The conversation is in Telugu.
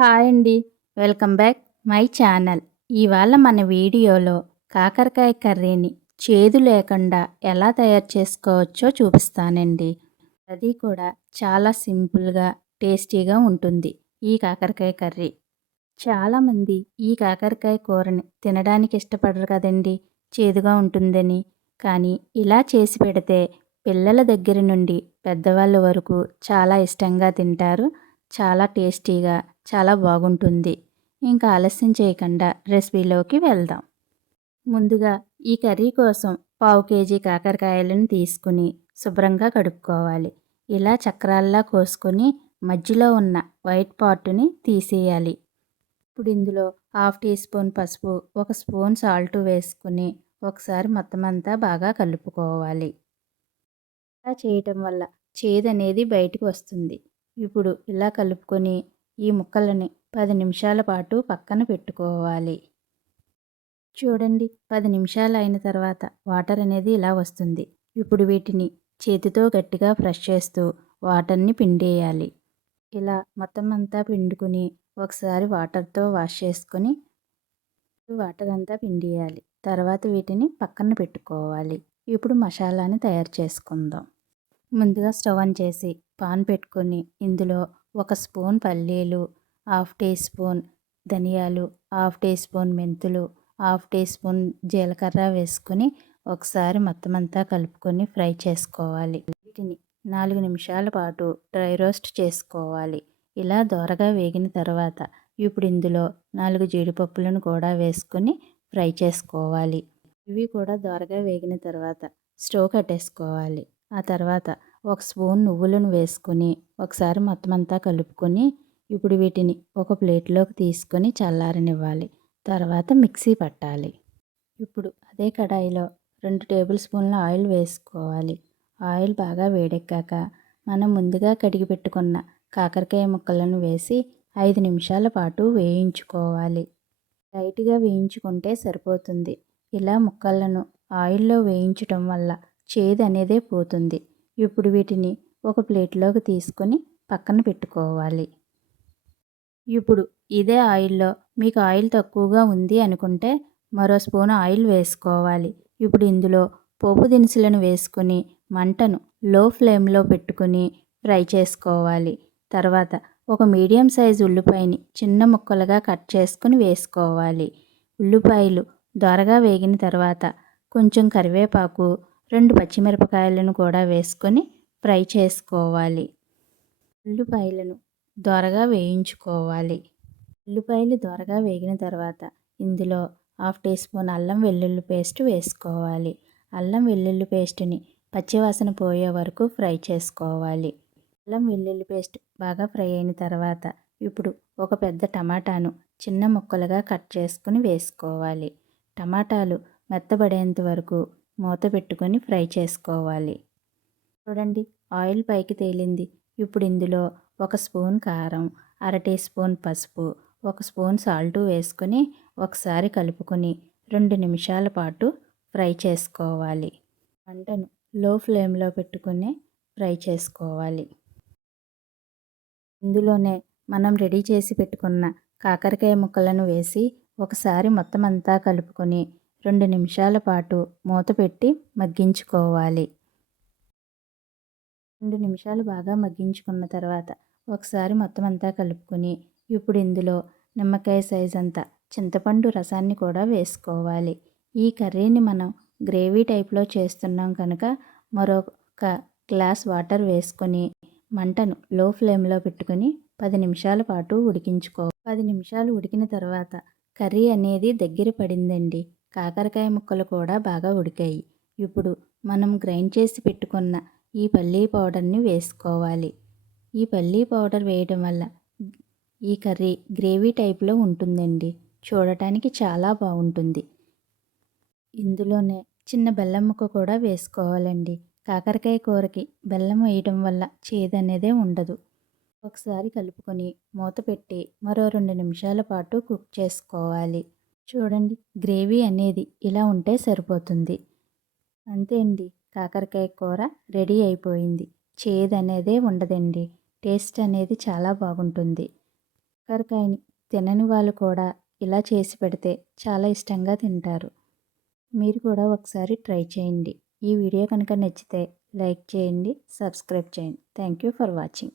హాయ్ అండి. Welcome back my channel. ఇవాళ మన వీడియోలో కాకరకాయ కర్రీని చేదు లేకుండా ఎలా తయారు చేసుకోవచ్చో చూపిస్తానండి. అది కూడా చాలా సింపుల్గా టేస్టీగా ఉంటుంది ఈ కాకరకాయ కర్రీ. చాలామంది ఈ కాకరకాయ కూరని తినడానికి ఇష్టపడరు కదండి. చేదుగా ఉంటుందని. కానీ ఇలా చేసి పెడితే పిల్లల దగ్గర నుండి పెద్దవాళ్ళ వరకు చాలా ఇష్టంగా తింటారు. చాలా టేస్టీగా చాలా బాగుంటుంది. ఇంకా ఆలస్యం చేయకుండా రెసిపీలోకి వెళ్దాం. ముందుగా ఈ కర్రీ కోసం పావు కేజీ కాకరకాయలను తీసుకుని శుభ్రంగా కడుక్కోవాలి. ఇలా చక్రాల్లా కోసుకొని మధ్యలో ఉన్న వైట్ పార్ట్ని తీసేయాలి. ఇప్పుడు ఇందులో హాఫ్ టీ స్పూన్ పసుపు ఒక స్పూన్ సాల్ట్ వేసుకుని ఒకసారి మొత్తం అంతా బాగా కలుపుకోవాలి. ఇలా చేయటం వల్ల చేదు అనేది బయటకు వస్తుంది. ఇప్పుడు ఇలా కలుపుకొని ఈ ముక్కలని పది నిమిషాల పాటు పక్కన పెట్టుకోవాలి. చూడండి పది నిమిషాలు అయిన తర్వాత వాటర్ అనేది ఇలా వస్తుంది. ఇప్పుడు వీటిని చేతితో గట్టిగా ఫ్రెష్ చేస్తూ వాటర్ని పిండేయాలి. ఇలా మొత్తం అంతా పిండుకుని ఒకసారి వాటర్తో వాష్ చేసుకొని వాటర్ అంతా పిండేయాలి. తర్వాత వీటిని పక్కన పెట్టుకోవాలి. ఇప్పుడు మసాలాని తయారు చేసుకుందాం. ముందుగా స్టవ్ ఆన్ చేసి పాన్ పెట్టుకొని ఇందులో ఒక స్పూన్ పల్లీలు హాఫ్ టీ స్పూన్ ధనియాలు హాఫ్ టీ స్పూన్ మెంతులు హాఫ్ టీ స్పూన్ జీలకర్ర వేసుకొని ఒకసారి మొత్తం అంతా కలుపుకొని ఫ్రై చేసుకోవాలి. వీటిని నాలుగు నిమిషాల పాటు డ్రై రోస్ట్ చేసుకోవాలి. ఇలా దోరగా వేగిన తర్వాత ఇప్పుడు ఇందులో నాలుగు జీడిపప్పులను కూడా వేసుకొని ఫ్రై చేసుకోవాలి. ఇవి కూడా దోరగా వేగిన తర్వాత స్టవ్ కట్టేసుకోవాలి. ఆ తర్వాత ఒక స్పూన్ నువ్వులను వేసుకొని ఒకసారి మొత్తం అంతా కలుపుకొని ఇప్పుడు వీటిని ఒక ప్లేట్లోకి తీసుకొని చల్లారనివ్వాలి. తర్వాత మిక్సీ పట్టాలి. ఇప్పుడు అదే కడాయిలో రెండు టేబుల్ స్పూన్ల ఆయిల్ వేసుకోవాలి. ఆయిల్ బాగా వేడెక్కాక మనం ముందుగా కడిగి పెట్టుకున్న కాకరకాయ ముక్కలను వేసి ఐదు నిమిషాల పాటు వేయించుకోవాలి. లైట్గా వేయించుకుంటే సరిపోతుంది. ఇలా ముక్కలను ఆయిల్లో వేయించటం వల్ల చేదు అనేదే పోతుంది. ఇప్పుడు వీటిని ఒక ప్లేట్లోకి తీసుకొని పక్కన పెట్టుకోవాలి. ఇప్పుడు ఇదే ఆయిల్లో మీకు ఆయిల్ తక్కువగా ఉంది అనుకుంటే మరో స్పూన్ ఆయిల్ వేసుకోవాలి. ఇప్పుడు ఇందులో పోపు దినుసులను వేసుకొని మంటను లో ఫ్లేమ్లో పెట్టుకుని ఫ్రై చేసుకోవాలి. తర్వాత ఒక మీడియం సైజు ఉల్లిపాయని చిన్న ముక్కలుగా కట్ చేసుకుని వేసుకోవాలి. ఉల్లిపాయలు దొరగా వేగిన తర్వాత కొంచెం కరివేపాకు రెండు పచ్చిమిరపకాయలను కూడా వేసుకొని ఫ్రై చేసుకోవాలి. ఉల్లిపాయలను దొరగా వేయించుకోవాలి. ఉల్లిపాయలు దొరగా వేగిన తర్వాత ఇందులో హాఫ్ టీ స్పూన్ అల్లం వెల్లుల్లి పేస్ట్ వేసుకోవాలి. అల్లం వెల్లుల్లి పేస్ట్ని పచ్చివాసన పోయే వరకు ఫ్రై చేసుకోవాలి. అల్లం వెల్లుల్లి పేస్ట్ బాగా ఫ్రై అయిన తర్వాత ఇప్పుడు ఒక పెద్ద టమాటాను చిన్న ముక్కలుగా కట్ చేసుకుని వేసుకోవాలి. టమాటాలు మెత్తబడేంత వరకు మూత పెట్టుకొని ఫ్రై చేసుకోవాలి. చూడండి ఆయిల్ పైకి తేలింది. ఇప్పుడు ఇందులో ఒక స్పూన్ కారం అర టీ స్పూన్ పసుపు ఒక స్పూన్ సాల్ట్ వేసుకొని ఒకసారి కలుపుకొని రెండు నిమిషాల పాటు ఫ్రై చేసుకోవాలి. వంటను లో ఫ్లేమ్లో పెట్టుకుని ఫ్రై చేసుకోవాలి. ఇందులోనే మనం రెడీ చేసి పెట్టుకున్న కాకరకాయ ముక్కలను వేసి ఒకసారి మొత్తం అంతా కలుపుకొని రెండు నిమిషాల పాటు మూత పెట్టి మగ్గించుకోవాలి. రెండు నిమిషాలు బాగా మగ్గించుకున్న తర్వాత ఒకసారి మొత్తం అంతా కలుపుకొని ఇప్పుడు ఇందులో నిమ్మకాయ సైజ్ అంతా చింతపండు రసాన్ని కూడా వేసుకోవాలి. ఈ కర్రీని మనం గ్రేవీ టైప్లో చేస్తున్నాం కనుక మరొక గ్లాస్ వాటర్ వేసుకొని మంటను లో ఫ్లేమ్లో పెట్టుకొని పది నిమిషాల పాటు ఉడికించుకో పది నిమిషాలు ఉడికిన తర్వాత కర్రీ అనేది దగ్గర పడిందండి. కాకరకాయ ముక్కలు కూడా బాగా ఉడికాయి. ఇప్పుడు మనం గ్రైండ్ చేసి పెట్టుకున్న ఈ పల్లీ పౌడర్ని వేసుకోవాలి. ఈ పల్లీ పౌడర్ వేయడం వల్ల ఈ కర్రీ గ్రేవీ టైప్లో ఉంటుందండి. చూడటానికి చాలా బాగుంటుంది. ఇందులోనే చిన్న బెల్లం ముక్క కూడా వేసుకోవాలండి. కాకరకాయ కూరకి బెల్లం వేయడం వల్ల చేదనేదే ఉండదు. ఒకసారి కలుపుకొని మూత పెట్టి మరో రెండు నిమిషాల పాటు కుక్ చేసుకోవాలి. చూడండి. గ్రేవీ అనేది ఇలా ఉంటే సరిపోతుంది. అంతే అండి. కాకరకాయ కూర రెడీ అయిపోయింది. చేదు అనేదే ఉండదండి. టేస్ట్ అనేది చాలా బాగుంటుంది. కాకరకాయని తినని వాళ్ళు కూడా ఇలా చేసి పెడితే చాలా ఇష్టంగా తింటారు. మీరు కూడా ఒకసారి ట్రై చేయండి. ఈ వీడియో కనుక నచ్చితే లైక్ చేయండి సబ్స్క్రైబ్ చేయండి. Thank you for watching.